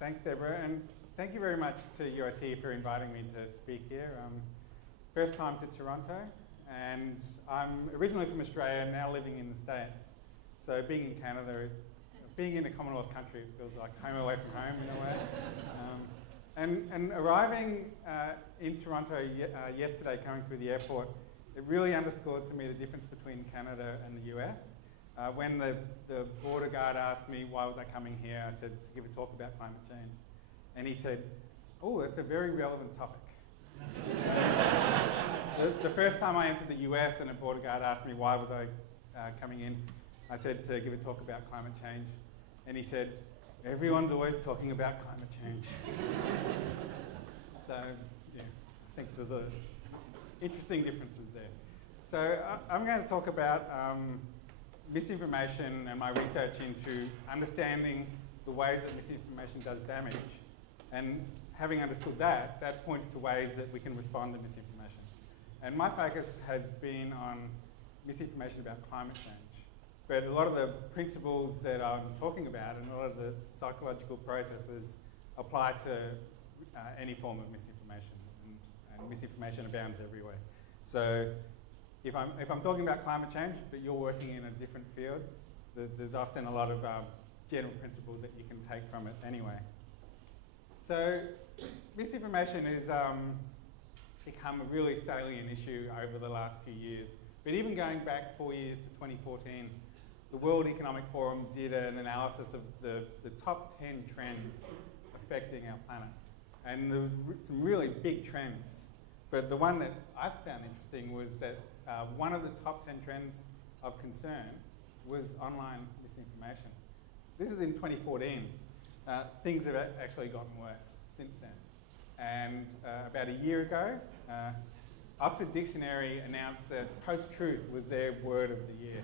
Thanks, Deborah, and thank you very much to UIT for inviting me to speak here. First time to Toronto, and I'm originally from Australia, now living in the States. So being in Canada, being in a Commonwealth country, it feels like home away from home in a way. And arriving in Toronto yesterday, coming through the airport, it really underscored to me the difference between Canada and the US. When the border guard asked me why was I coming here, I said to give a talk about climate change. And he said, oh, that's a very relevant topic. The first time I entered the US and a border guard asked me why was I coming in, I said to give a talk about climate change. And he said, everyone's always talking about climate change. So, yeah, I think there's interesting differences there. So I'm going to talk about misinformation and my research into understanding the ways that misinformation does damage. And having understood that, that points to ways that we can respond to misinformation. And my focus has been on misinformation about climate change. But a lot of the principles that I'm talking about and a lot of the psychological processes apply to any form of misinformation. And misinformation abounds everywhere. So if I'm talking about climate change, but you're working in a different field, there's often a lot of general principles that you can take from it anyway. So misinformation has become a really salient issue over the last few years. But even going back 4 years to 2014, the World Economic Forum did an analysis of the top 10 trends affecting our planet. And there was some really big trends. But the one that I found interesting was that one of the top 10 trends of concern was online misinformation. This is in 2014. Things have actually gotten worse since then. And about a year ago, Oxford Dictionary announced that post-truth was their word of the year.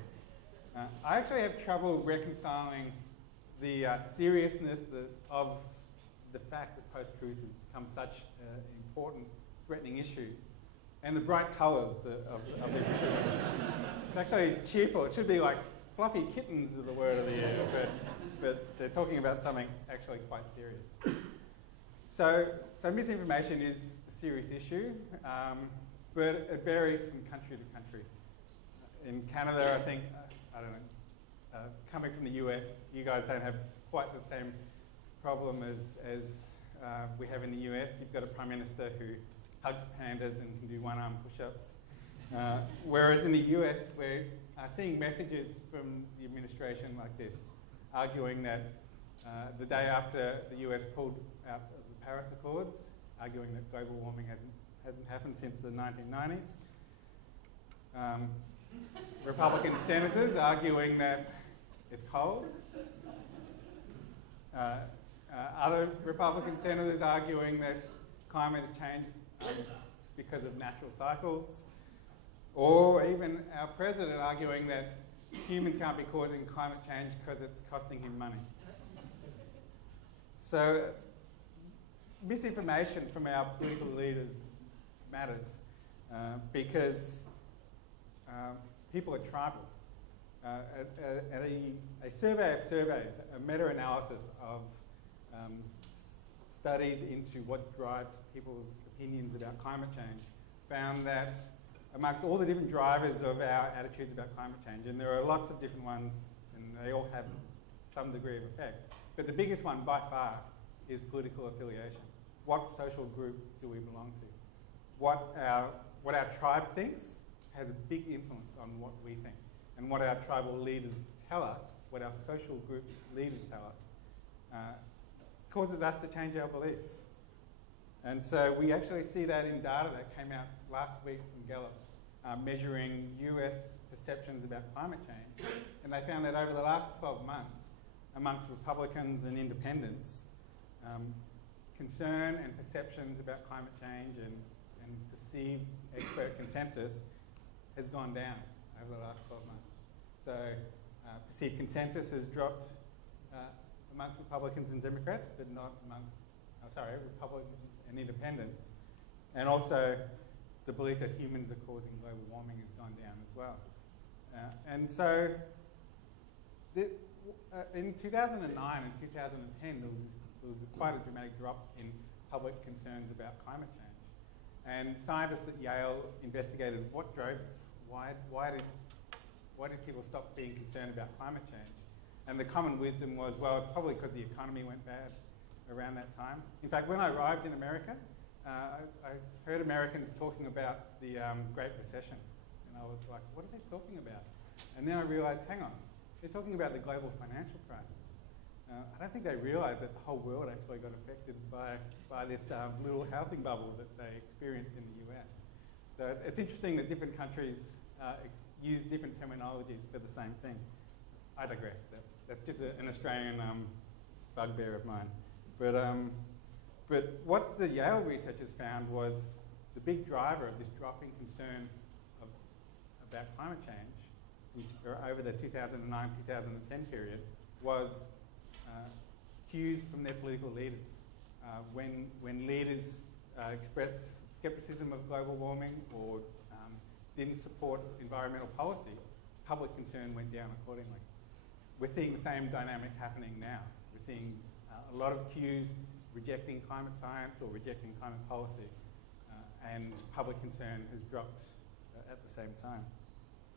I actually have trouble reconciling the seriousness of the fact that post-truth has become such an important, threatening issue, and the bright colours of this issue. It's actually cheerful. It should be like fluffy kittens are the word of the year, but they're talking about something actually quite serious. So misinformation is a serious issue, but it varies from country to country. In Canada, I think, I don't know, coming from the US, you guys don't have quite the same problem as we have in the US. You've got a Prime Minister who hugs pandas and can do one-arm push-ups. Whereas in the US, we're seeing messages from the administration like this, arguing that the day after the US pulled out of the Paris Accords, arguing that global warming hasn't happened since the 1990s. Republican senators arguing that it's cold. Other Republican senators arguing that climate has changed because of natural cycles. Or even our president arguing that humans can't be causing climate change because it's costing him money. So misinformation from our political leaders matters because people are tribal. A survey of surveys, a meta-analysis of studies into what drives people's opinions about climate change, found that amongst all the different drivers of our attitudes about climate change, and there are lots of different ones, and they all have some degree of effect, but the biggest one by far is political affiliation. What social group do we belong to? What our tribe thinks has a big influence on what we think. And what our tribal leaders tell us, what our social group leaders tell us, causes us to change our beliefs. And so we actually see that in data that came out last week from Gallup, measuring US perceptions about climate change. And they found that over the last 12 months, amongst Republicans and independents, concern and perceptions about climate change and perceived expert consensus has gone down over the last 12 months. So perceived consensus has dropped amongst Republicans and Democrats, but not amongst, Republicans and independents. And also the belief that humans are causing global warming has gone down as well. And so in 2009 and 2010, there was There was quite a dramatic drop in public concerns about climate change. And scientists at Yale investigated what drove this. Why did people stop being concerned about climate change? And the common wisdom was, well, it's probably because the economy went bad around that time. In fact, when I arrived in America, I heard Americans talking about the Great Recession. And I was like, what are they talking about? And then I realized, hang on, they're talking about the global financial crisis. I don't think they realized that the whole world actually got affected by this little housing bubble that they experienced in the US. So it's interesting that different countries use different terminologies for the same thing. I digress. That's just an Australian bugbear of mine. But what the Yale researchers found was the big driver of this drop in concern about climate change over the 2009-2010 period was cues from their political leaders. When leaders expressed skepticism of global warming or didn't support environmental policy, public concern went down accordingly. We're seeing the same dynamic happening now. We're seeing a lot of cues rejecting climate science or rejecting climate policy, and public concern has dropped at the same time.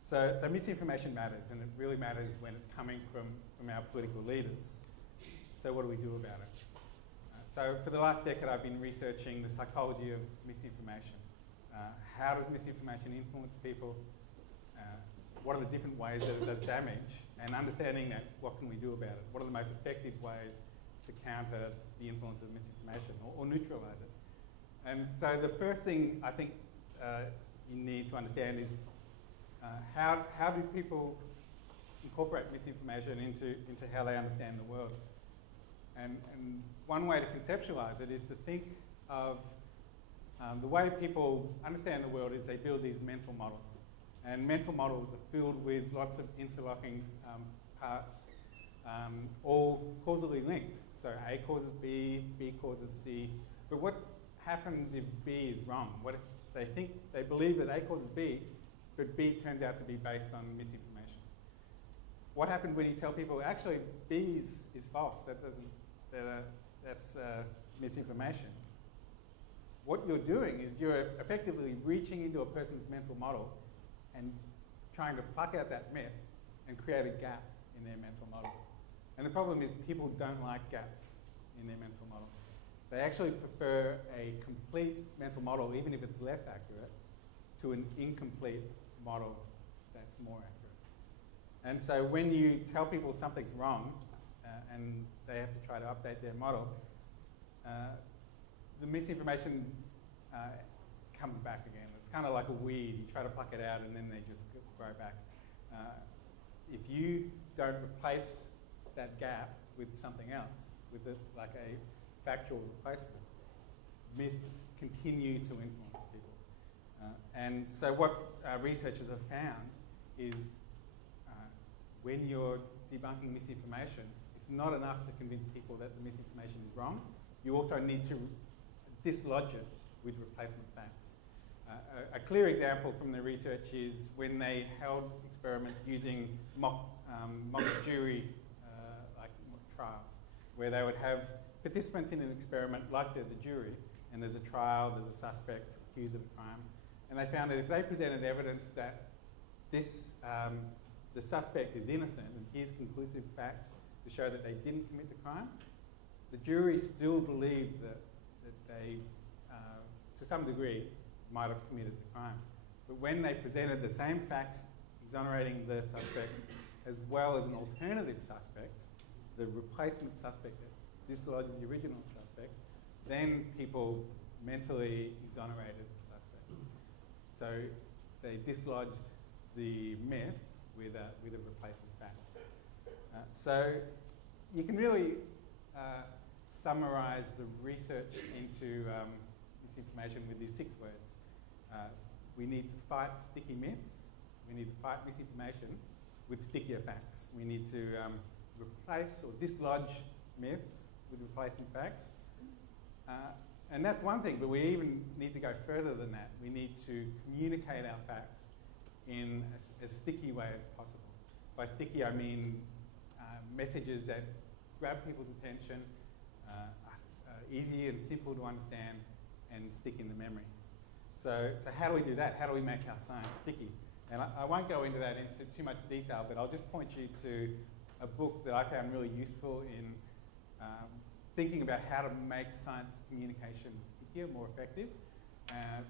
So misinformation matters, and it really matters when it's coming from our political leaders. So what do we do about it? So for the last decade, I've been researching the psychology of misinformation. How does misinformation influence people? What are the different ways that it does damage? And understanding that, what can we do about it? What are the most effective ways to counter the influence of misinformation or neutralize it? And so the first thing I think you need to understand is how do people incorporate misinformation into how they understand the world? And one way to conceptualize it is to think of the way people understand the world is they build these mental models. And mental models are filled with lots of interlocking parts, all causally linked. So A causes B, B causes C. But what happens if B is wrong? What if they believe that A causes B, but B turns out to be based on misinformation? What happens when you tell people, actually, B is false? That's misinformation. What you're doing is you're effectively reaching into a person's mental model and trying to pluck out that myth and create a gap in their mental model. And the problem is people don't like gaps in their mental model. They actually prefer a complete mental model, even if it's less accurate, to an incomplete model that's more accurate. And so when you tell people something's wrong and they have to try to update their model, the misinformation comes back again. It's kind of like a weed. You try to pluck it out and then they just grow back. If you don't replace that gap with something else, with like a factual replacement, myths continue to influence people. And so what researchers have found is when you're debunking misinformation, it's not enough to convince people that the misinformation is wrong. You also need to dislodge it with replacement facts. A clear example from the research is when they held experiments using mock jury trials, where they would have participants in an experiment like they're the jury, and there's a trial, there's a suspect accused of a crime, and they found that if they presented evidence that the suspect is innocent, and here's conclusive facts to show that they didn't commit the crime, the jury still believed that they, to some degree, might have committed the crime. But when they presented the same facts exonerating the suspect as well as an alternative suspect, the replacement suspect that dislodges the original suspect, then people mentally exonerated the suspect. So they dislodged the myth with a replacement fact. So you can really summarize the research into misinformation with these 6 words. We need to fight sticky myths. We need to fight misinformation with stickier facts. We need to replace or dislodge myths with replacement facts. And that's one thing, but we even need to go further than that. We need to communicate our facts in as sticky way as possible. By sticky, I mean messages that grab people's attention, easy and simple to understand and stick in the memory. So how do we do that? How do we make our science sticky? And I won't go into that into too much detail, but I'll just point you to a book that I found really useful in thinking about how to make science communication stickier, more effective.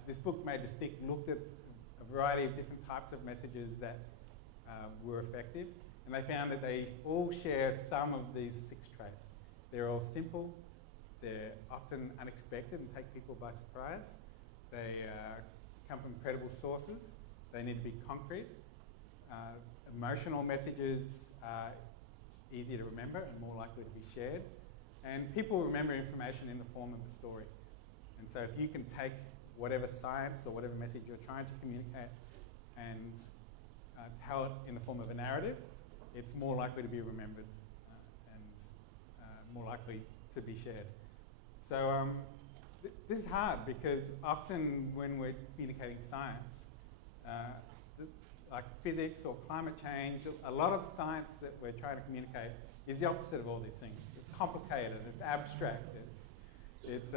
This book, Made to Stick, looked at a variety of different types of messages that were effective, and they found that they all share some of these 6 traits. They're all simple, they're often unexpected and take people by surprise, they come from credible sources, they need to be concrete, emotional messages are easier to remember and more likely to be shared, and people remember information in the form of a story. And so if you can take whatever science or whatever message you're trying to communicate and tell it in the form of a narrative, it's more likely to be remembered and more likely to be shared. So this is hard because often when we're communicating science, like physics or climate change, a lot of science that we're trying to communicate is the opposite of all these things. It's complicated, it's abstract, it's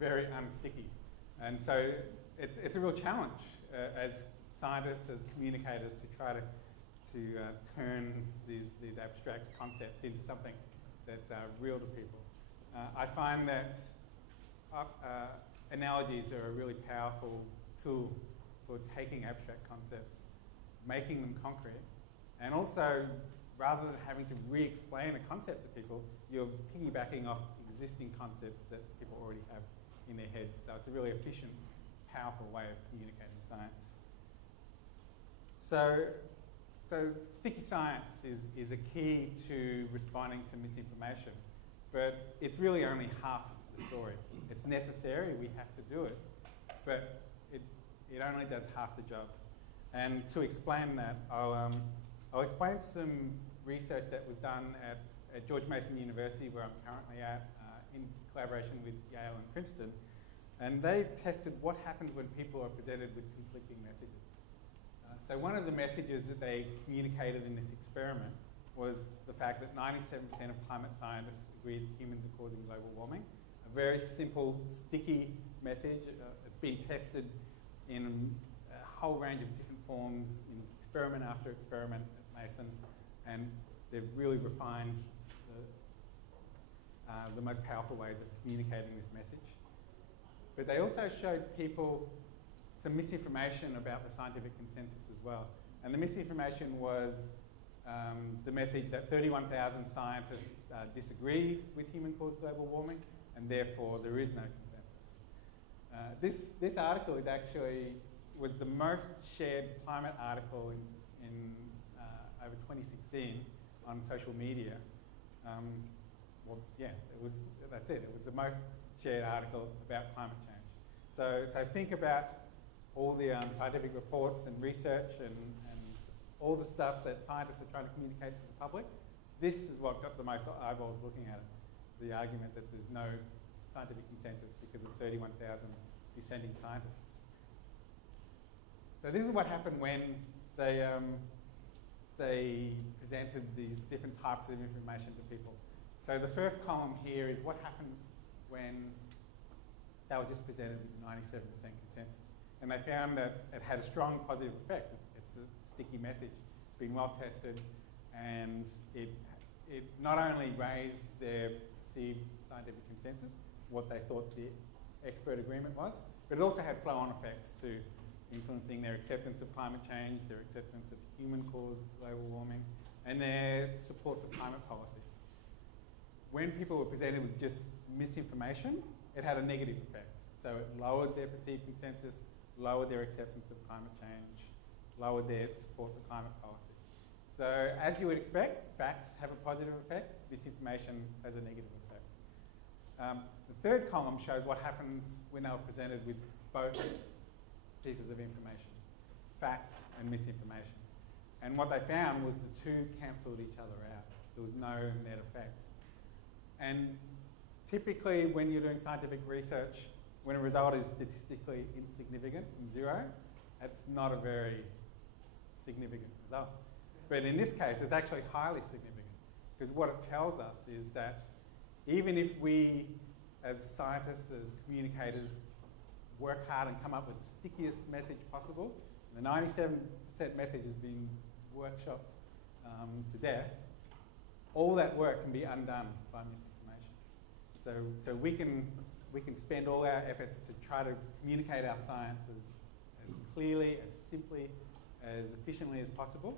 very unsticky. And so it's a real challenge as scientists, as communicators, to try to turn these abstract concepts into something that's real to people. I find that analogies are a really powerful tool for taking abstract concepts, making them concrete, and also, rather than having to re-explain a concept to people, you're piggybacking off existing concepts that people already have in their heads. So it's a really efficient, powerful way of communicating science. So sticky science is a key to responding to misinformation, but it's really only half the story. It's necessary, we have to do it, but it only does half the job. And to explain that, I'll explain some research that was done at George Mason University, where I'm currently at, in collaboration with Yale and Princeton. And they tested what happens when people are presented with conflicting messages. So one of the messages that they communicated in this experiment was the fact that 97% of climate scientists agreed humans are causing global warming. A very simple, sticky message. It's been tested in a whole range of different forms in experiment after experiment at Mason, and they've really refined the most powerful ways of communicating this message. But they also showed people some misinformation about the scientific consensus as well. And the misinformation was the message that 31,000 scientists disagree with human-caused global warming, and therefore there is no consensus. This article was the most shared climate article in over 2016 on social media. That's it. It was the most shared article about climate change. So think about all the scientific reports and research and all the stuff that scientists are trying to communicate to the public. This is what got the most eyeballs looking at it. The argument that there's no scientific consensus because of 31,000 dissenting scientists. So this is what happened when they presented these different types of information to people. So the first column here is what happens when they were just presented with 97% consensus. And they found that it had a strong positive effect. It's a sticky message. It's been well tested, and it not only raised their perceived scientific consensus, what they thought the expert agreement was, but it also had flow-on effects to influencing their acceptance of climate change, their acceptance of human-caused global warming, and their support for climate policy. When people were presented with just misinformation, it had a negative effect. So it lowered their perceived consensus, lowered their acceptance of climate change, lowered their support for climate policy. So as you would expect, facts have a positive effect, misinformation has a negative effect. The third column shows what happens when they were presented with both pieces of information, fact and misinformation. And what they found was the two cancelled each other out. There was no net effect. And typically when you're doing scientific research, when a result is statistically insignificant from 0, that's not a very significant result. But in this case, it's actually highly significant. Because what it tells us is that even if we, as scientists, as communicators, work hard and come up with the stickiest message possible, the 97% message has been workshopped to death, all that work can be undone by misinformation. So we can spend all our efforts to try to communicate our science as clearly, as simply, as efficiently as possible.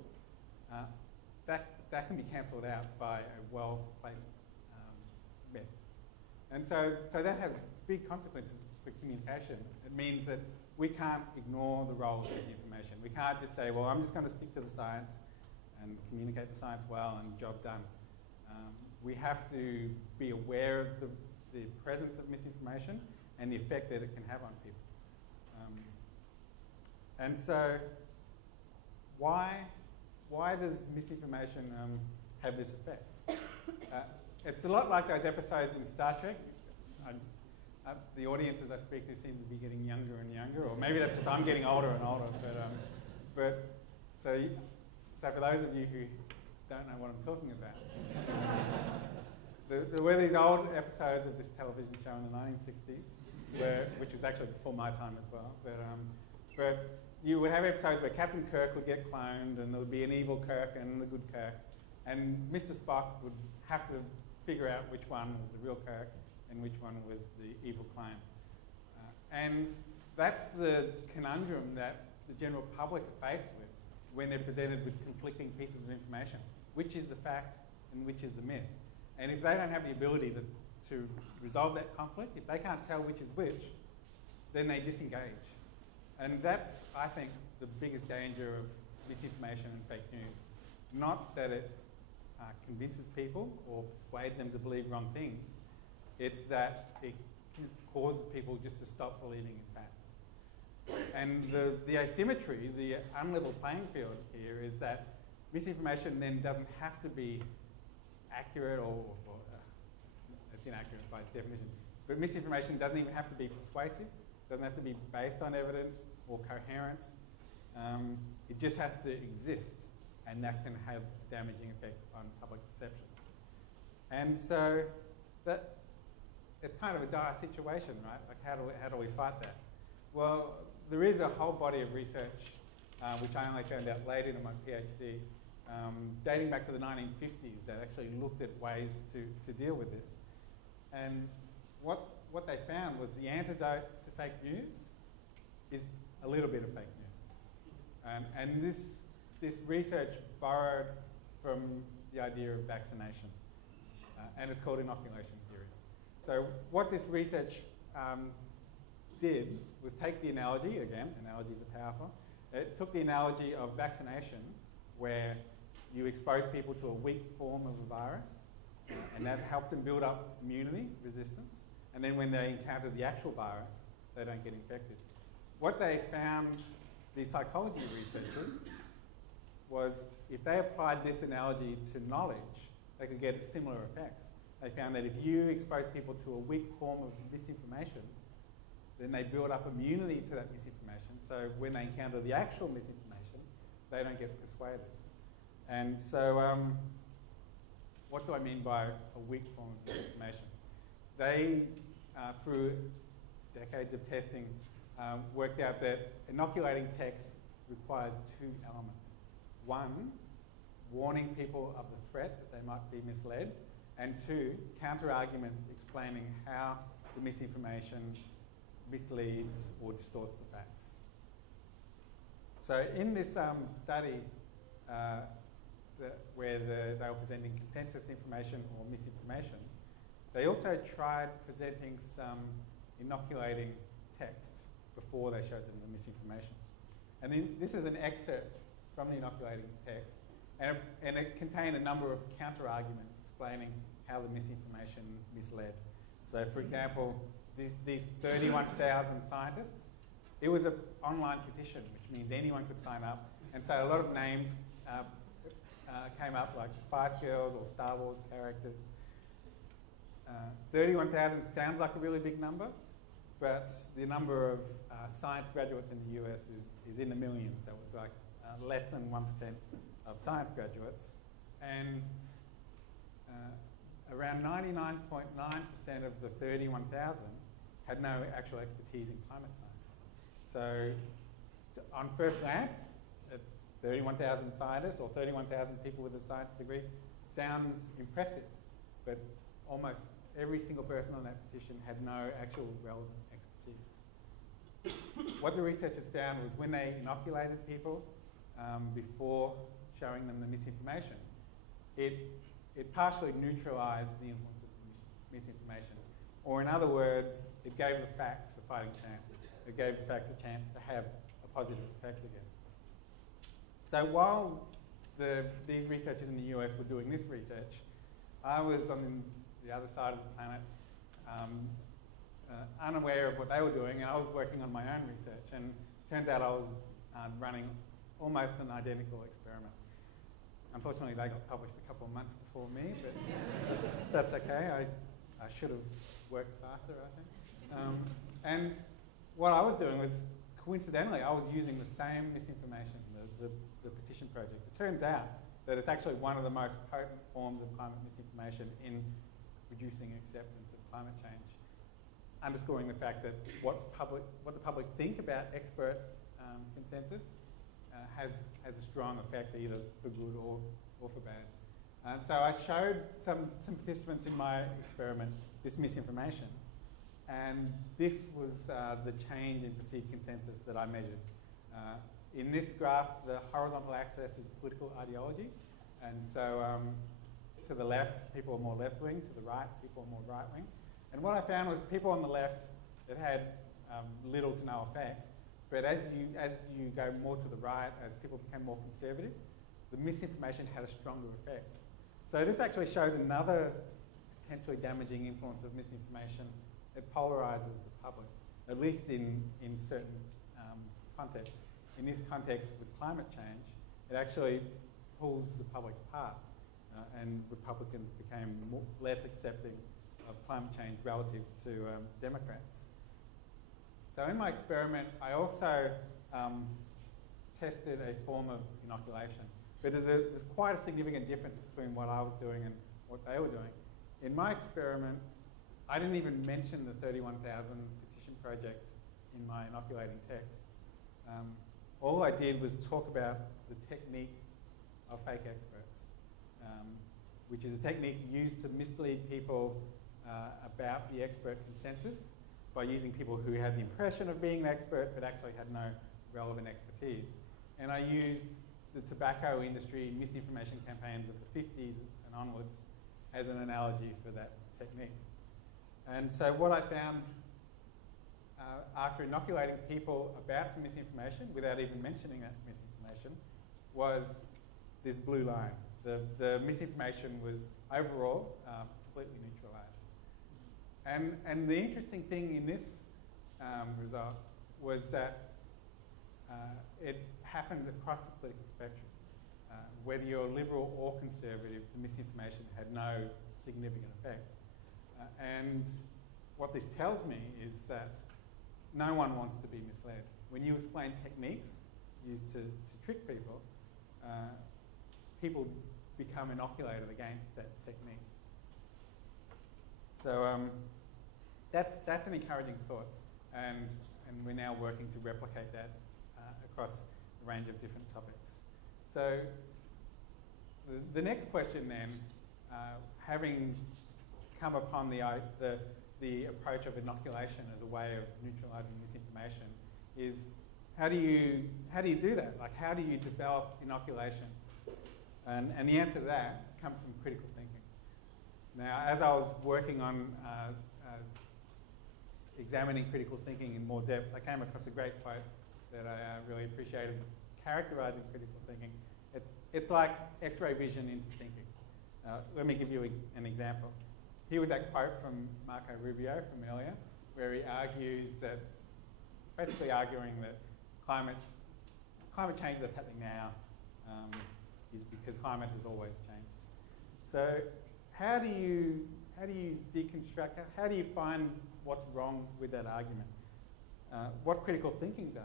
That can be cancelled out by a well-placed myth. And so that has big consequences for communication. It means that we can't ignore the role of misinformation. We can't just say, well, I'm just going to stick to the science and communicate the science well and job done. We have to be aware of the presence of misinformation and the effect that it can have on people. And so why does misinformation have this effect? It's a lot like those episodes in Star Trek. The audiences I speak to seem to be getting younger and younger, or maybe that's just I'm getting older and older. So for those of you who don't know what I'm talking about, there were these old episodes of this television show in the 1960s, which was actually before my time as well. But you would have episodes where Captain Kirk would get cloned, and there would be an evil Kirk and a good Kirk, and Mr. Spock would have to figure out which one was the real Kirk and which one was the evil clone. And that's the conundrum that the general public are faced with when they're presented with conflicting pieces of information. Which is the fact and which is the myth? And if they don't have the ability to resolve that conflict, if they can't tell which is which, then they disengage. And that's, I think, the biggest danger of misinformation and fake news. Not that it convinces people or persuades them to believe wrong things. It's that it causes people just to stop believing in facts. And the asymmetry, the unlevel playing field here is that misinformation then doesn't have to be accurate or it's inaccurate by definition. But misinformation doesn't even have to be persuasive, doesn't have to be based on evidence or coherent. It just has to exist, and that can have a damaging effect on public perceptions. And so it's kind of a dire situation, right? Like how do we fight that? Well, there is a whole body of research, which I only found out later in my PhD, dating back to the 1950s, that actually looked at ways to deal with this. And what they found was the antidote to fake news is a little bit of fake news. And this research borrowed from the idea of vaccination, and it's called inoculation theory. So what this research did was take the analogy, again, analogies are powerful, it took the analogy of vaccination, where you expose people to a weak form of a virus, and that helps them build up immunity, resistance, and then when they encounter the actual virus, they don't get infected. What they found, these psychology researchers, was if they applied this analogy to knowledge, they could get similar effects. They found that if you expose people to a weak form of misinformation, then they build up immunity to that misinformation, so when they encounter the actual misinformation, they don't get persuaded. And so what do I mean by a weak form of misinformation? They, through decades of testing, worked out that inoculating text requires two elements. One, warning people of the threat that they might be misled, and two, counter-arguments explaining how the misinformation misleads or distorts the facts. So in this study where they were presenting consensus information or misinformation, they also tried presenting some inoculating text before they showed them the misinformation. And then this is an excerpt from the inoculating text, and it contained a number of counter-arguments explaining how the misinformation misled. So for example, these 31,000 scientists, it was an online petition, which means anyone could sign up, and so a lot of names came up, like Spice Girls or Star Wars characters. 31,000 sounds like a really big number, but the number of science graduates in the US is in the millions. So it was like less than 1% of science graduates. And around 99.9% of the 31,000 had no actual expertise in climate science. So on first glance, it's 31,000 scientists or 31,000 people with a science degree. Sounds impressive, but almost every single person on that petition had no actual relevant expertise. What the researchers found was when they inoculated people before showing them the misinformation, it partially neutralised the influence of the misinformation. Or in other words, it gave the facts a fighting chance. It gave the facts a chance to have a positive effect again. So while these researchers in the US were doing this research, I was on the other side of the planet, unaware of what they were doing, and I was working on my own research. And it turns out I was running almost an identical experiment. Unfortunately, they got published a couple of months before me, but that's okay. I should have worked faster, I think. And what I was doing was, coincidentally, I was using the same misinformation, the petition project. It turns out that it's actually one of the most potent forms of climate misinformation in reducing acceptance of climate change, underscoring the fact that what the public think about expert consensus has a strong effect either for good or for bad. So I showed some participants in my experiment this misinformation, and this was the change in perceived consensus that I measured. In this graph, the horizontal axis is political ideology, and so to the left, people are more left-wing, to the right, people are more right-wing. And what I found was people on the left, it had little to no effect, but as you go more to the right, as people became more conservative, the misinformation had a stronger effect. So this actually shows another potentially damaging influence of misinformation. It polarizes the public, at least in certain contexts. In this context with climate change, it actually pulls the public apart, and Republicans became less accepting of climate change relative to Democrats. So in my experiment, I also tested a form of inoculation. But there's quite a significant difference between what I was doing and what they were doing. In my experiment, I didn't even mention the 31,000 petition project in my inoculating text. All I did was talk about the technique of fake experts, which is a technique used to mislead people about the expert consensus by using people who had the impression of being an expert but actually had no relevant expertise. And I used the tobacco industry misinformation campaigns of the 50s and onwards as an analogy for that technique. And so what I found after inoculating people about some misinformation without even mentioning that misinformation was this blue line. The misinformation was overall completely neutralized. And the interesting thing in this result was that it happened across the political spectrum. Whether you're liberal or conservative, the misinformation had no significant effect. And what this tells me is that no one wants to be misled. When you explain techniques used to trick people, people become inoculated against that technique. So that's an encouraging thought, and we're now working to replicate that across a range of different topics. So the next question then, having come upon the approach of inoculation as a way of neutralizing misinformation, is how do you do that? Like, how do you develop inoculations? And the answer to that comes from critical thinking. Now, as I was working on examining critical thinking in more depth, I came across a great quote that I really appreciated. Characterizing critical thinking. It's like X-ray vision into thinking. Let me give you an example. Here was that quote from Marco Rubio from earlier, where he argues that, basically arguing that climate change that's happening now is because climate has always changed. So how do you deconstruct that? How do you find what's wrong with that argument? What critical thinking does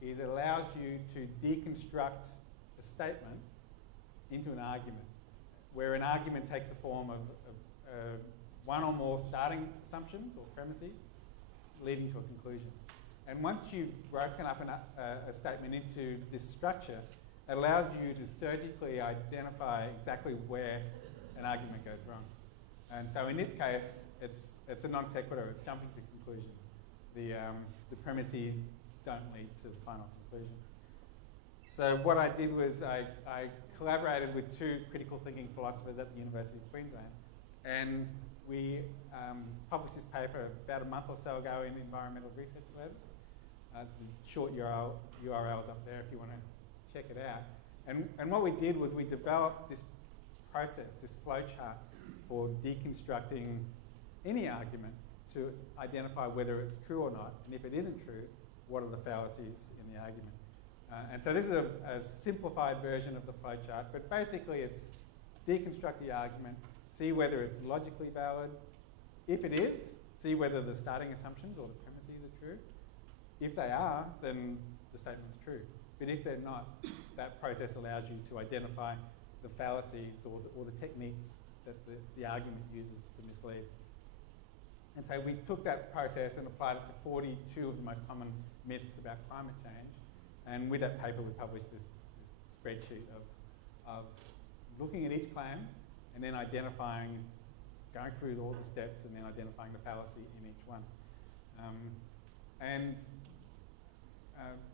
is it allows you to deconstruct a statement into an argument. where an argument takes the form of one or more starting assumptions or premises leading to a conclusion. And once you've broken up a statement into this structure, it allows you to surgically identify exactly where an argument goes wrong. And so in this case, it's a non sequitur, it's jumping to conclusions. The premises don't lead to the final conclusion. So what I did was I collaborated with two critical thinking philosophers at the University of Queensland, and we published this paper about a month or so ago in Environmental Research Letters. The short URL's up there if you want to check it out. And what we did was we developed this process, this flowchart for deconstructing any argument to identify whether it's true or not, and if it isn't true, what are the fallacies in the argument. And so this is a simplified version of the flowchart, but basically it's deconstruct the argument, see whether it's logically valid. If it is, see whether the starting assumptions or the premises are true. If they are, then the statement's true. But if they're not, that process allows you to identify the fallacies or the techniques that the argument uses to mislead. And so we took that process and applied it to 42 of the most common myths about climate change. And with that paper, we published this spreadsheet of looking at each claim and then going through all the steps and then identifying the fallacy in each one.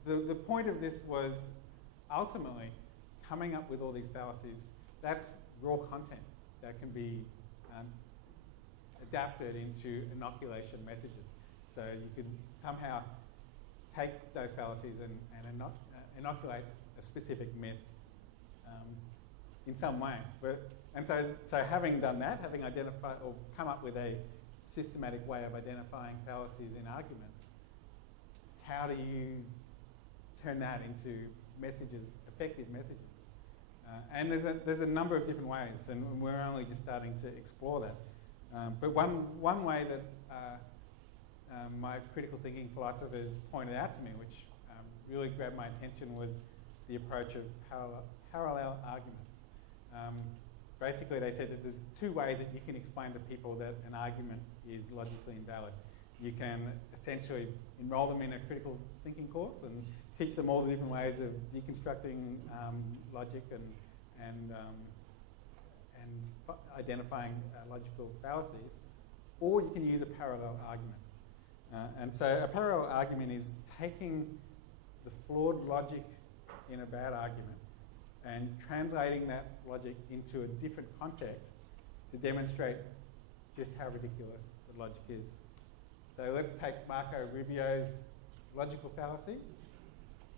The point of this was ultimately coming up with all these fallacies. That's raw content that can be adapted into inoculation messages. So you could somehow take those fallacies and inoculate a specific myth in some way. So having done that, having identified or come up with a systematic way of identifying fallacies in arguments, how do you turn that into messages, effective messages? And there's a number of different ways, and we're only just starting to explore that. But one way that my critical thinking philosophers pointed out to me, which really grabbed my attention, was the approach of parallel arguments. Basically, they said that there's two ways that you can explain to people that an argument is logically invalid. You can essentially enroll them in a critical thinking course and teach them all the different ways of deconstructing logic and identifying logical fallacies, or you can use a parallel argument. And so a parallel argument is taking the flawed logic in a bad argument and translating that logic into a different context to demonstrate just how ridiculous the logic is. So let's take Marco Rubio's logical fallacy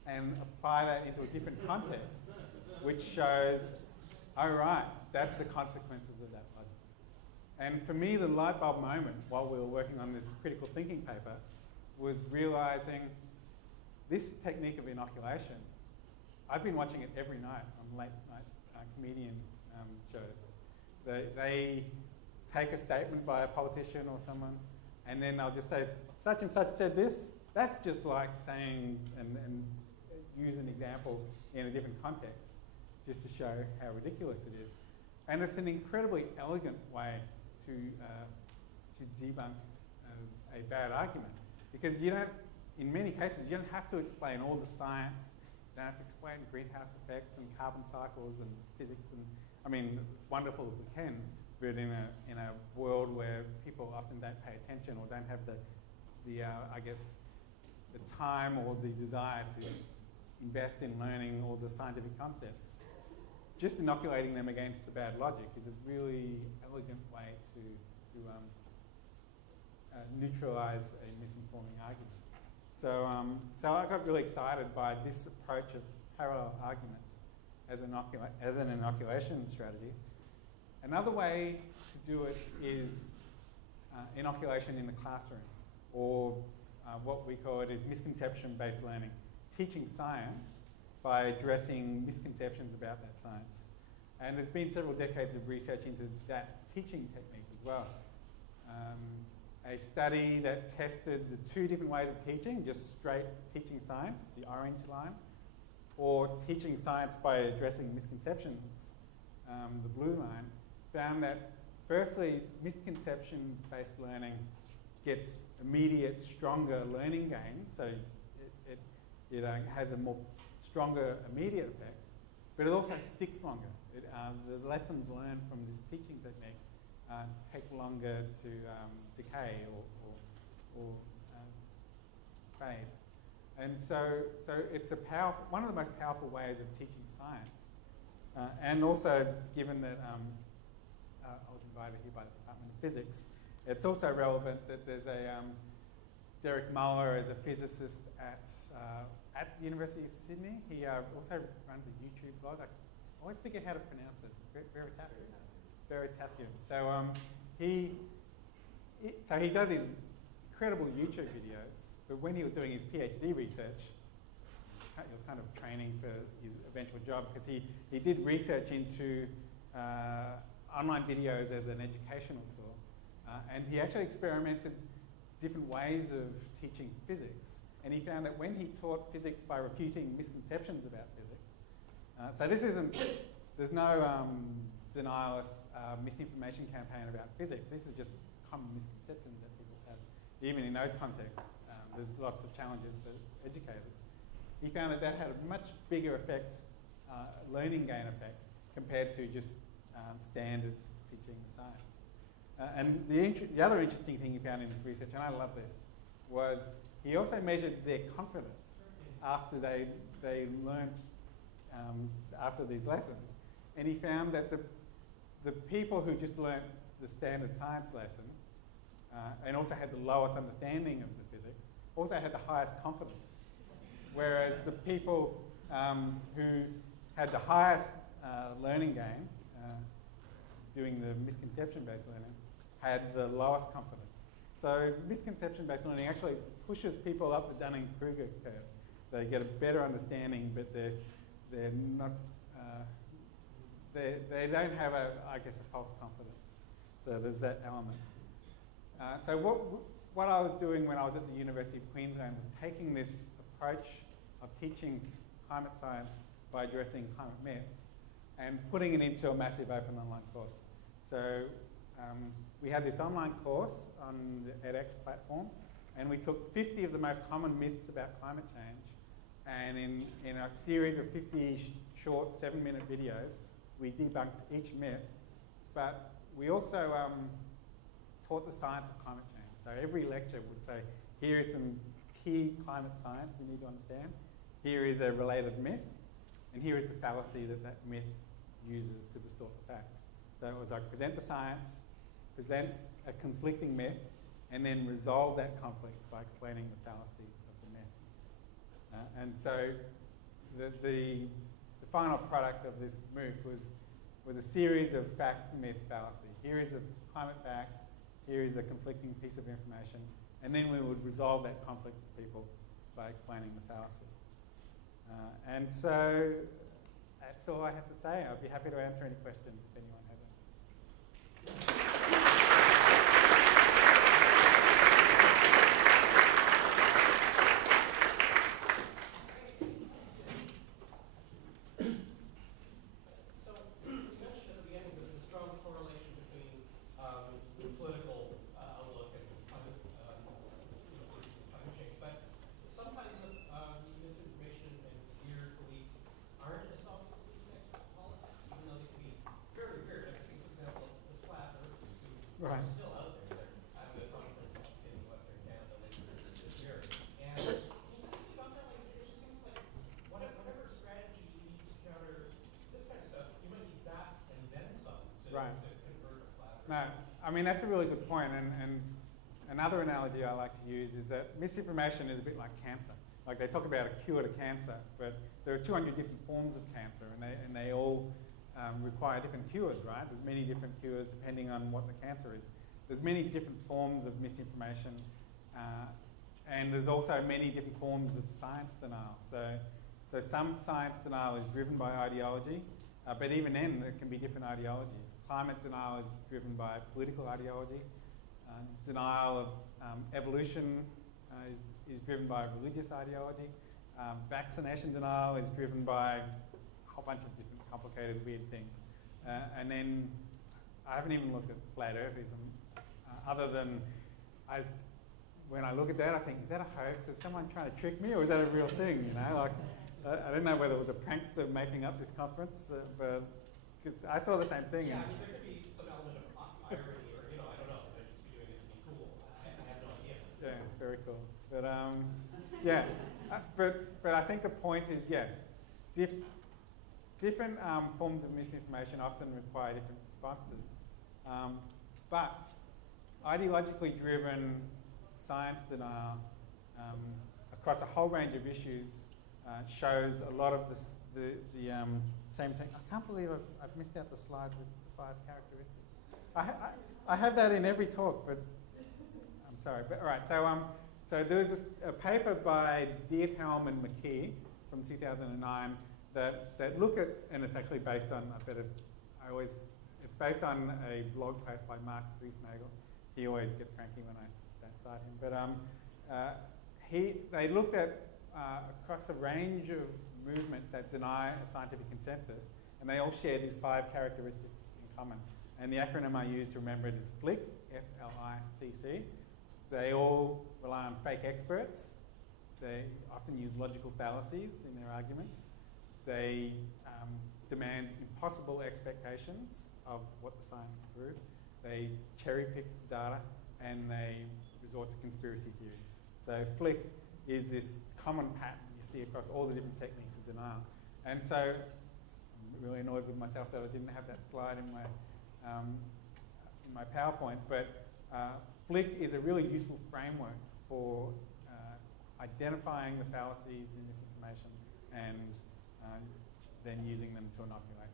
and apply that into a different context, which shows, oh right, that's the consequences of that logic. And for me, the light bulb moment while we were working on this critical thinking paper was realizing this technique of inoculation. I've been watching it every night on late night comedian shows. They take a statement by a politician or someone, and then they'll just say, such and such said this. That's just like saying and use an example in a different context, just to show how ridiculous it is. And it's an incredibly elegant way to debunk a bad argument, because you don't, in many cases, you don't have to explain all the science. You don't have to explain greenhouse effects and carbon cycles and physics. And I mean, it's wonderful if we can, but in a world where people often don't pay attention or don't have the I guess the time or the desire to invest in learning all the scientific concepts, just inoculating them against the bad logic is a really elegant way to neutralize a misinforming argument. So I got really excited by this approach of parallel arguments as an inoculation strategy. Another way to do it is inoculation in the classroom, or what we call it is misconception-based learning, teaching science by addressing misconceptions about that science. And there's been several decades of research into that teaching technique as well. A study that tested the two different ways of teaching, just straight teaching science, the orange line, or teaching science by addressing misconceptions, the blue line, found that firstly, misconception-based learning gets immediate, stronger learning gains, so it has a more stronger immediate effect, but it also sticks longer. The lessons learned from this teaching technique take longer to decay or fade. And so it's one of the most powerful ways of teaching science. And also, given that I was invited here by the Department of Physics, it's also relevant that there's a Derek Muller is a physicist at the University of Sydney. He also runs a YouTube blog. I always forget how to pronounce it. Veritasium. So he does these incredible YouTube videos. But when he was doing his PhD research, he was kind of training for his eventual job because he did research into online videos as an educational tool. And he actually experimented different ways of teaching physics. And he found that when he taught physics by refuting misconceptions about physics, so there's no denialist misinformation campaign about physics. This is just common misconceptions that people have, even in those contexts. There's lots of challenges for educators. He found that had a much bigger effect, learning gain effect, compared to just standard teaching the science. And the other interesting thing he found in his research, and I love this, was he also measured their confidence after they learnt after these lessons. And he found that the people who just learnt the standard science lesson and also had the lowest understanding of the physics also had the highest confidence. Whereas the people who had the highest learning gain, doing the misconception-based learning, had the lowest confidence. So misconception-based learning actually pushes people up the Dunning-Kruger curve. They get a better understanding, but they're not, they don't have a false confidence. So there's that element. So what I was doing when I was at the University of Queensland was taking this approach of teaching climate science by addressing climate myths and putting it into a massive open online course. So we had this online course on the edX platform, and we took 50 of the most common myths about climate change, and in a series of 50 short 7-minute videos, we debunked each myth, but we also taught the science of climate change. So every lecture would say, here is some key climate science we need to understand, here is a related myth, and here is the fallacy that myth uses to distort the facts. So it was like present the science, present a conflicting myth, and then resolve that conflict by explaining the fallacy of the myth. And so the final product of this MOOC was a series of fact, myth, fallacy. Here is a climate fact, here is a conflicting piece of information, and then we would resolve that conflict for people by explaining the fallacy. And so that's all I have to say. I'd be happy to answer any questions if anyone has any. Right. Still out there. I'm at a conference in Western Canada later this year, and it just seems like whatever strategy you need to counter this kind of stuff, you might need that and then some to convert a flat Earth. No, I mean that's a really good point, and another analogy I like to use is that misinformation is a bit like cancer. Like they talk about a cure to cancer, but there are 200 different forms of cancer, and they all require different cures, right? There's many different cures depending on what the cancer is. There's many different forms of misinformation, and there's also many different forms of science denial. So some science denial is driven by ideology, but even then there can be different ideologies. Climate denial is driven by political ideology. Denial of evolution is driven by religious ideology. Vaccination denial is driven by a whole bunch of different complicated, weird things. And then I haven't even looked at flat earthism, other than when I look at that, I think, is that a hoax? Is someone trying to trick me, or is that a real thing? You know, like I don't know whether it was a prankster making up this conference, but because I saw the same thing. Yeah, I mean, there could be some element of irony, or I don't know. They're just doing it to be cool. I have no idea. Yeah, very cool. But yeah, but I think the point is yes, different forms of misinformation often require different responses, but ideologically driven science denial across a whole range of issues shows a lot of the same thing. I can't believe I've missed out the slide with the 5 characteristics. I have that in every talk, but I'm sorry. But all right, so there was a paper by Diethelm and McKee from 2009 that look at, and it's actually based on, it's based on a blog post by Mark Briefnagel. He always gets cranky when I don't cite him. But they looked at across a range of movements that deny a scientific consensus, and they all share these 5 characteristics in common. And the acronym I use to remember it is FLICC, F-L-I-C-C. They all rely on fake experts. They often use logical fallacies in their arguments. They demand impossible expectations of what the science can prove. They cherry pick data, and they resort to conspiracy theories. So FLICC is this common pattern you see across all the different techniques of denial. And so I'm really annoyed with myself that I didn't have that slide in my PowerPoint, but FLICC is a really useful framework for identifying the fallacies in misinformation and then using them to inoculate.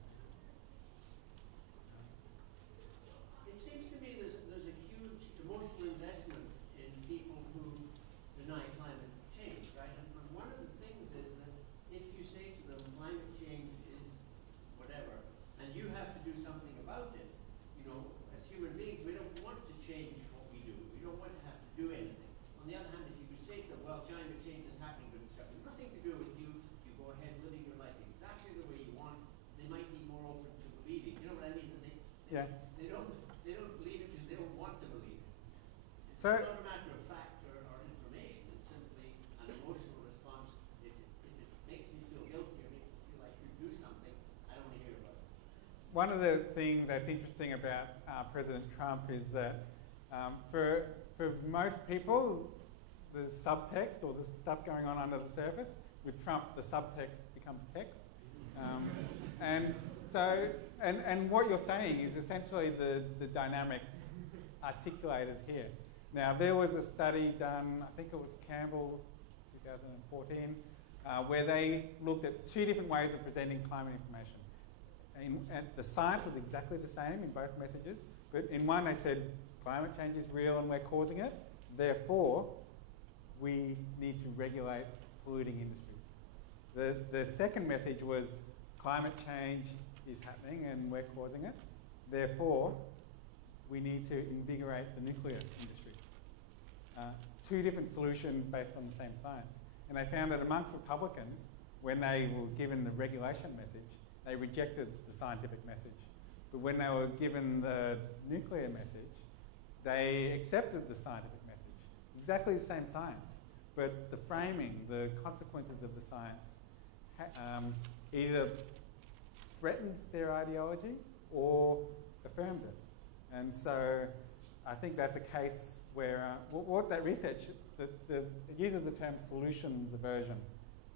It seems to me there's a huge emotional investment in people who deny climate change, right? And one of the things is that if you say to them climate change is whatever, and you have to do something about it, as human beings, we don't want to change what we do. We don't want to have to do anything. On the other hand, if you could say to them, well, climate change is happening, but it's got nothing to do with you, you go ahead living your life exactly the way you want, they might be more open to believing. You know what I mean? They don't believe it because they don't want to believe it. It's not a matter of fact or information. It's simply an emotional response. If it makes me feel guilty or makes me feel like you do something, I don't want to hear about it. One of the things that's interesting about President Trump is that for most people, there's subtext or there's stuff going on under the surface. With Trump, the subtext becomes text. And what you're saying is essentially the dynamic articulated here. Now, there was a study done, I think it was Campbell, 2014, where they looked at 2 different ways of presenting climate information. And the science was exactly the same in both messages, but in one they said climate change is real and we're causing it, therefore we need to regulate polluting industries. The second message was climate change is happening and we're causing it, therefore we need to invigorate the nuclear industry. 2 different solutions based on the same science. And they found that amongst Republicans, when they were given the regulation message, they rejected the scientific message. But when they were given the nuclear message, they accepted the scientific message. Exactly the same science, but the framing, the consequences of the science either threatened their ideology or affirmed it. And so I think that's a case where what that research, it uses the term solutions aversion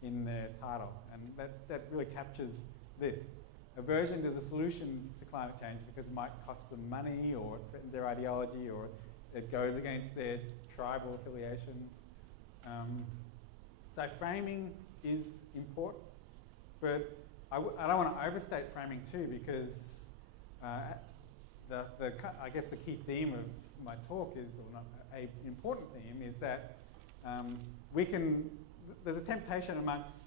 in their title, and that really captures this. Aversion to the solutions to climate change because it might cost them money or it threatens their ideology or it goes against their tribal affiliations. So framing is important, but I don't want to overstate framing too, because I guess the key theme of my talk is, or not an important theme, is that there's a temptation amongst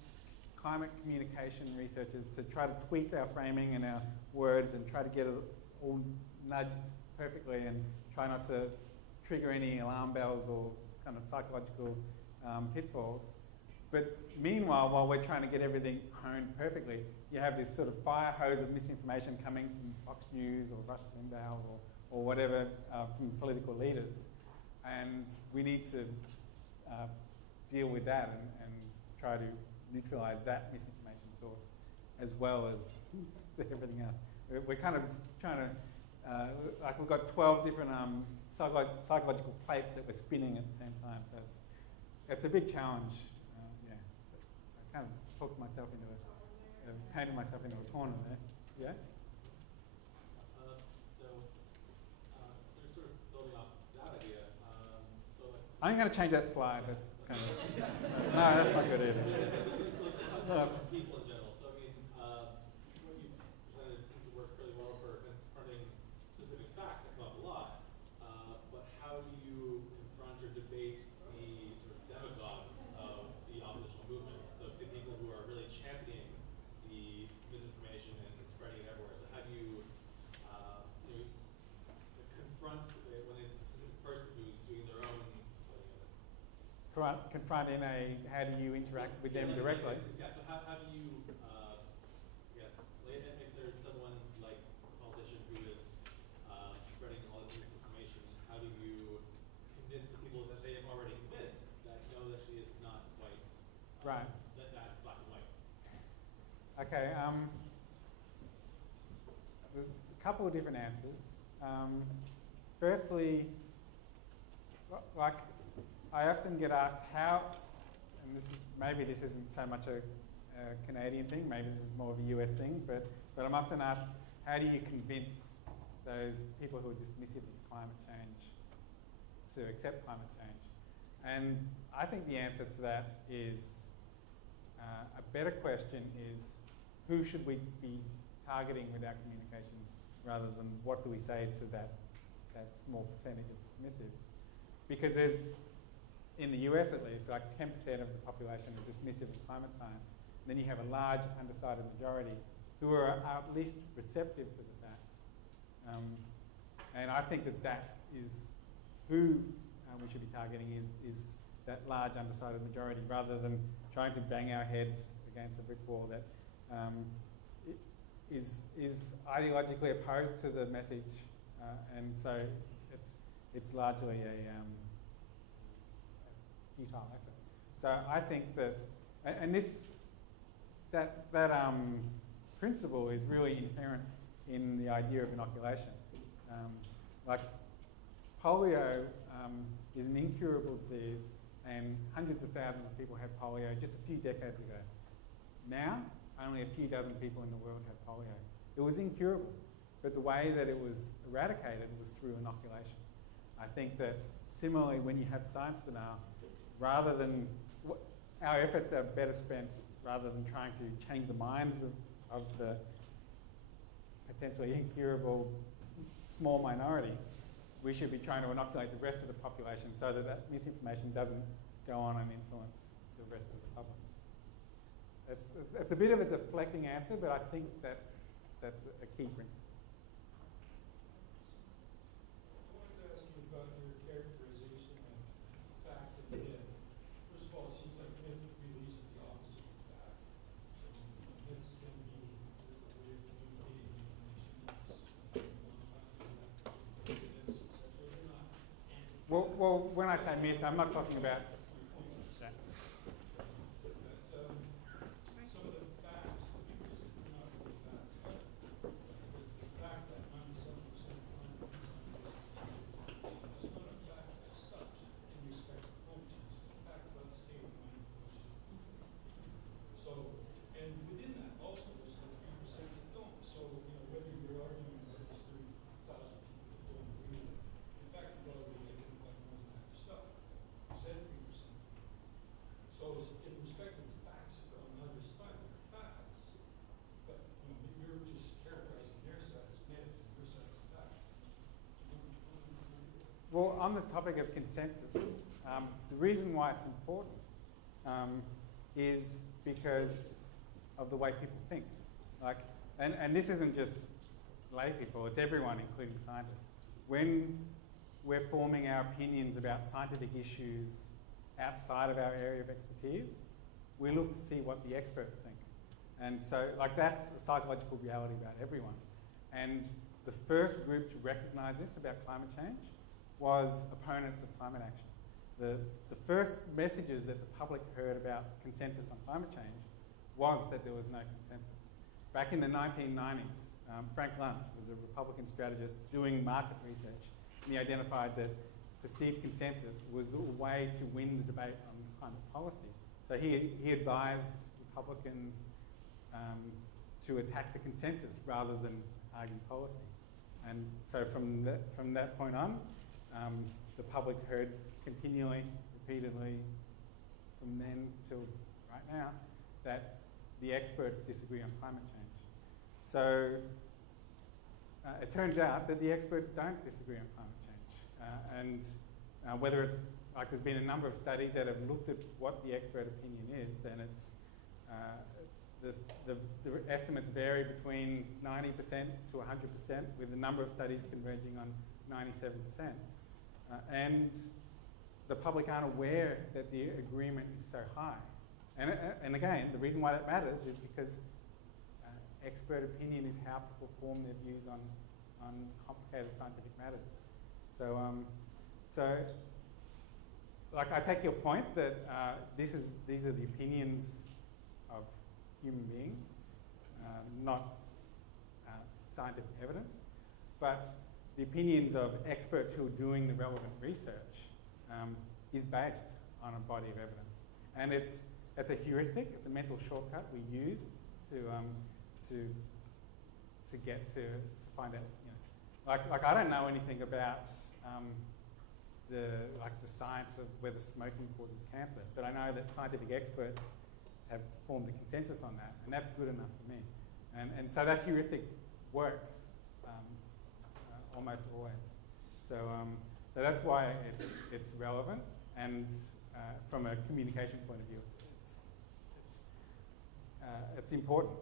climate communication researchers to try to tweak our framing and our words and try to get it all nudged perfectly and try not to trigger any alarm bells or kind of psychological pitfalls. But meanwhile, while we're trying to get everything honed perfectly, you have this sort of fire hose of misinformation coming from Fox News or Rush Limbaugh or whatever from political leaders. And we need to deal with that and try to neutralize that misinformation source as well as everything else. We're kind of trying to, like we've got 12 different psychological plates that we're spinning at the same time. So it's a big challenge. Yeah, I kind of talked myself into painted myself into a corner there. Yeah. So sort of building off that idea. I'm going to change that slide. That's kind of no, that's not good either. People in general. So I mean, what you presented seems to work pretty well for confronting specific facts that come up a lot. But how do you confront or debate the sort of demagogues of the oppositional movements? So the people who are really championing the misinformation and spreading it everywhere. So how do you, confront when it's a specific person who's doing their own study of it? Confront in a, how do you interact with them directly? Yeah, so how do you, if there's someone like a politician who is spreading all this misinformation, how do you convince the people that they have already convinced that no, actually it's not quite right. that black and white? Okay, there's a couple of different answers. Firstly, like I often get asked how, and maybe this isn't so much a Canadian thing, maybe this is more of a US thing, but I'm often asked, how do you convince those people who are dismissive of climate change to accept climate change? And I think the answer to that is, a better question is, who should we be targeting with our communications rather than what do we say to that small percentage of dismissives? Because there's, in the US at least, like 10% of the population are dismissive of climate science. Then you have a large undecided majority who are at least receptive to the facts. And I think that is who we should be targeting is that large undecided majority rather than trying to bang our heads against a brick wall that is ideologically opposed to the message. And so it's largely a futile effort. So I think that, and that principle is really inherent in the idea of inoculation. Like polio is an incurable disease, and hundreds of thousands of people had polio just a few decades ago. Now, only a few dozen people in the world have polio. It was incurable, but the way that it was eradicated was through inoculation. I think that similarly, when you have science denial, rather than our efforts are better spent rather than trying to change the minds of the potentially incurable small minority, we should be trying to inoculate the rest of the population so that misinformation doesn't go on and influence the rest of the public. It's a bit of a deflecting answer, but I think that's a key principle. I wanted to ask you about your characterization of fact and myth. First of all, it seems like myth really is the opposite of fact. So myths can be a way of communicating information that's evidence, etc. They're not. Well, when I say myth, I'm not talking about. Some of the facts, the people say they're not really facts, but the fact that 97% of climate is that's not a fact as such in respect to climate change. It's a fact about the state of mind of the ocean. So, and within that also there's the 3% that don't. So, whether you're arguing that there's 30,000 people that don't agree with it, in fact, you've already identified more than that yourself. You said 3%. So, in respect of facts on either side, they're facts. But, you're just characterizing their side as myth and your side as fact. Well, on the topic of consensus, the reason why it's important is because of the way people think. And this isn't just lay people, it's everyone, including scientists. When we're forming our opinions about scientific issues outside of our area of expertise, we look to see what the experts think. And so, like, that's a psychological reality about everyone. And the first group to recognize this about climate change was opponents of climate action. The first messages that the public heard about consensus on climate change was that there was no consensus. Back in the 1990s, Frank Luntz was a Republican strategist doing market research, and he identified that perceived consensus was a way to win the debate on climate policy. So he advised Republicans to attack the consensus rather than argue policy. And so from that point on, the public heard continually, repeatedly, from then till right now, that the experts disagree on climate change. So it turns out that the experts don't disagree on climate change. And whether it's, like, there's been a number of studies that have looked at what the expert opinion is, and it's, the estimates vary between 90% to 100%, with a number of studies converging on 97%. And the public aren't aware that the agreement is so high. And again, the reason why that matters is because expert opinion is how people form their views on complicated scientific matters. So, like, I take your point that these are the opinions of human beings, not scientific evidence, but the opinions of experts who are doing the relevant research is based on a body of evidence. And it's a heuristic, it's a mental shortcut we use to get to find out, you know. Like I don't know anything about the science of whether smoking causes cancer, but I know that scientific experts have formed a consensus on that, and that's good enough for me. And so that heuristic works almost always. So that's why it's relevant, and from a communication point of view, it's important.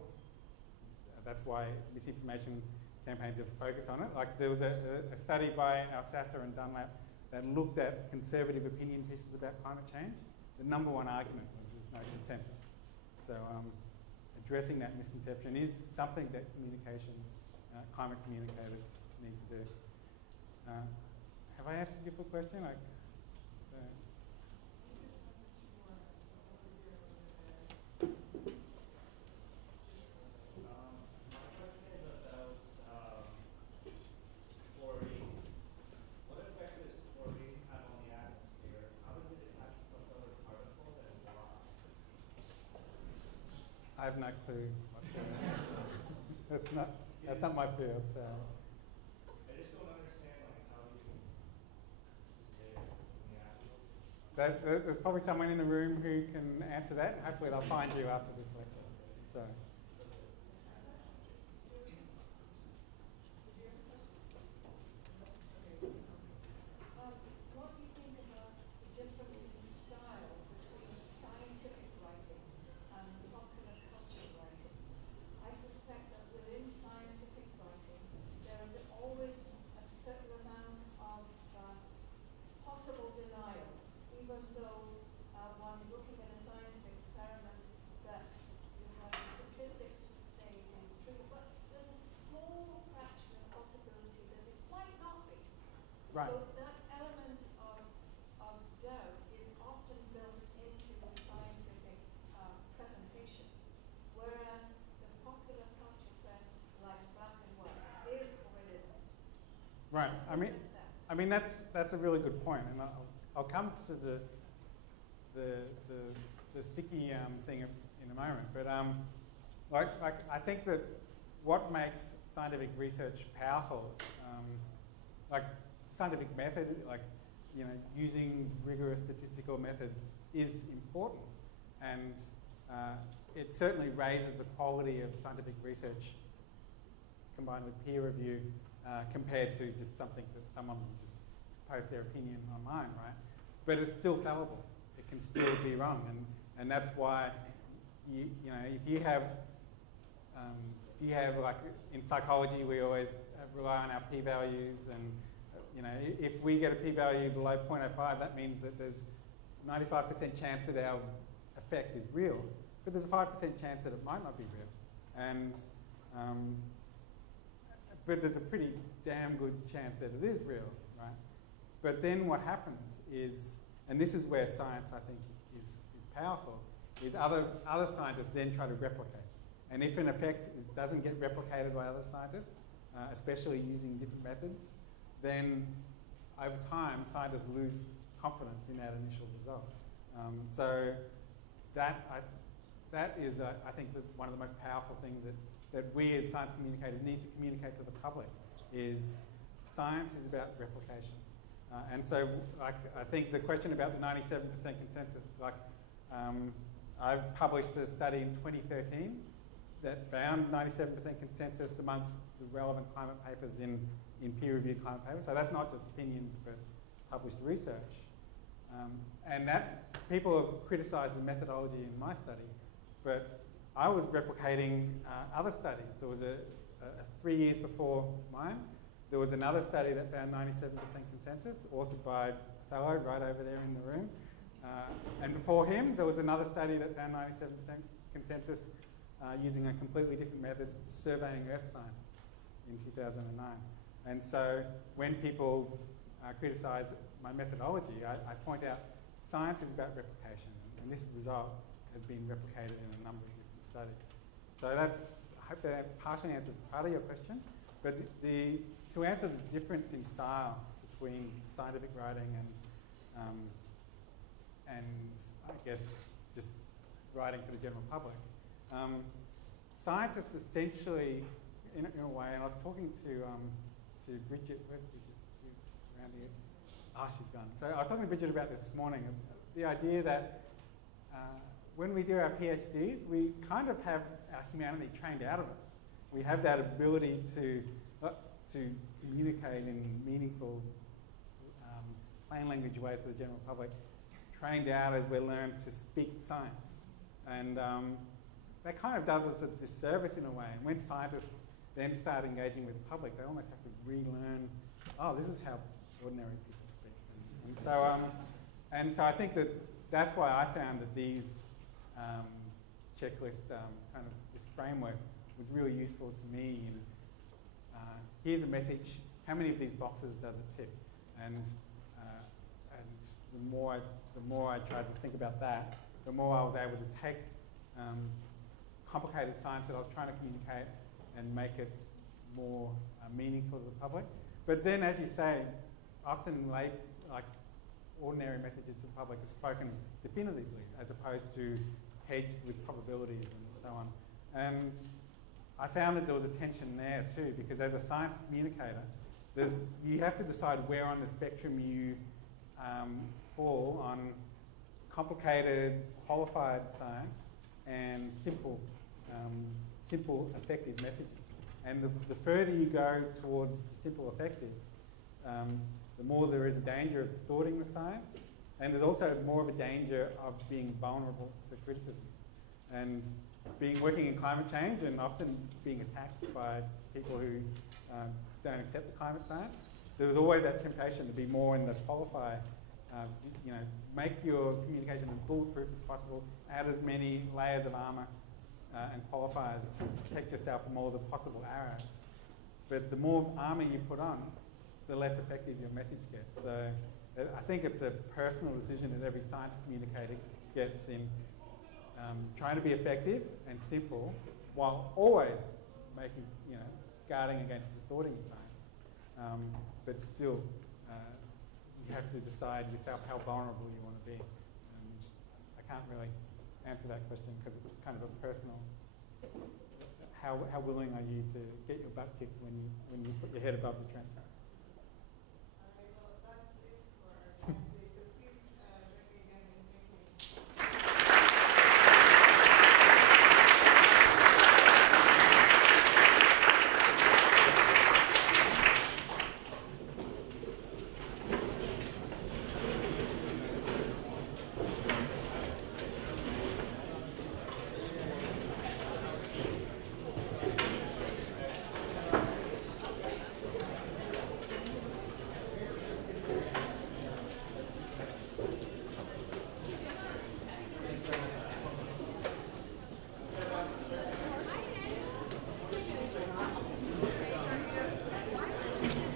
That's why misinformation campaigns have focused on it. Like, there was a study by Alsasser and Dunlap that looked at conservative opinion pieces about climate change. The number one argument was there's no consensus. So addressing that misconception is something that climate communicators need to do. Have I answered your full question? I have no clue whatsoever. That's not my field. So. I just don't understand, like, how you can say it. There's probably someone in the room who can answer that. Hopefully they'll find you after this lecture. So. What do you think about the difference in style between scientific writing and popular culture writing? I suspect that within scientific writing, there is always a certain amount of possible denial, even though one is looking at a scientific experiment that you have statistics that say it is true, but there's a small fraction of possibility that it might not be. Right. So that element of doubt is often built into the scientific presentation, whereas the popular culture press likes black and white. It is or it isn't. Right. I mean that's a really good point, and I'll come to the sticky thing in a moment. But I think that what makes scientific research powerful, like scientific method, like, you know, using rigorous statistical methods is important, and it certainly raises the quality of scientific research combined with peer review compared to just something that someone will just post their opinion online, right? But it's still fallible. It can still be wrong, and that's why you know, if you have like in psychology, we always rely on our p-values, and you know, if we get a p-value below 0.05, that means that there's 95% chance that our effect is real, but there's a 5% chance that it might not be real. And but there's a pretty damn good chance that it is real, right? But then what happens is, and this is where science, I think, is powerful, is other scientists then try to replicate. And if an effect doesn't get replicated by other scientists, especially using different methods, then over time, scientists lose confidence in that initial result. So that is, I think, one of the most powerful things that we as science communicators need to communicate to the public is science is about replication. And so I think the question about the 97% consensus, I published a study in 2013 that found 97% consensus amongst the relevant climate papers in peer-reviewed climate papers. So that's not just opinions, but published research. And that people have criticised the methodology in my study, but I was replicating other studies. There was a 3 years before mine, there was another study that found 97% consensus, authored by Othello right over there in the room. And before him, there was another study that found 97% consensus using a completely different method, surveying Earth scientists in 2009. And so when people criticise my methodology, I point out science is about replication, and this result has been replicated in a number of different studies. So I hope that partially answers part of your question. But to answer the difference in style between scientific writing and I guess just writing for the general public, scientists essentially, in a way, and I was talking to Bridget, where's Bridget? Around here? Ah, she's gone. So I was talking to Bridget about this morning, the idea that when we do our PhDs, we kind of have our humanity trained out of us. We have that ability to communicate in meaningful, plain language ways to the general public, trained out as we learn to speak science. And that kind of does us a disservice in a way. And when scientists then start engaging with the public, they almost have to relearn, oh, this is how ordinary people speak. And so I think that's why I found that these checklist, kind of this framework was really useful to me. Here's a message, how many of these boxes does it tick? And the more I tried to think about that, the more I was able to take complicated science that I was trying to communicate and make it more meaningful to the public. But then, as you say, often ordinary messages to the public are spoken definitively as opposed to hedged with probabilities and so on. And I found that there was a tension there too, because as a science communicator, you have to decide where on the spectrum you fall on complicated, qualified science and simple, effective messages. And the further you go towards the simple, effective, the more there is a danger of distorting the science, and there's also more of a danger of being vulnerable to criticisms. And working in climate change and often being attacked by people who don't accept the climate science, there was always that temptation to be more in the qualify, make your communication as bulletproof as possible, add as many layers of armour and qualifiers to protect yourself from all the possible arrows. But the more armour you put on, the less effective your message gets. So I think it's a personal decision that every science communicator gets in trying to be effective and simple while always making, guarding against distorting the science. But still, you have to decide yourself how vulnerable you want to be. I can't really answer that question because it was kind of a personal, how willing are you to get your butt kicked when you put your head above the trenches? All right, well, that's it for our time today. So please join me again in thanking. Thank you.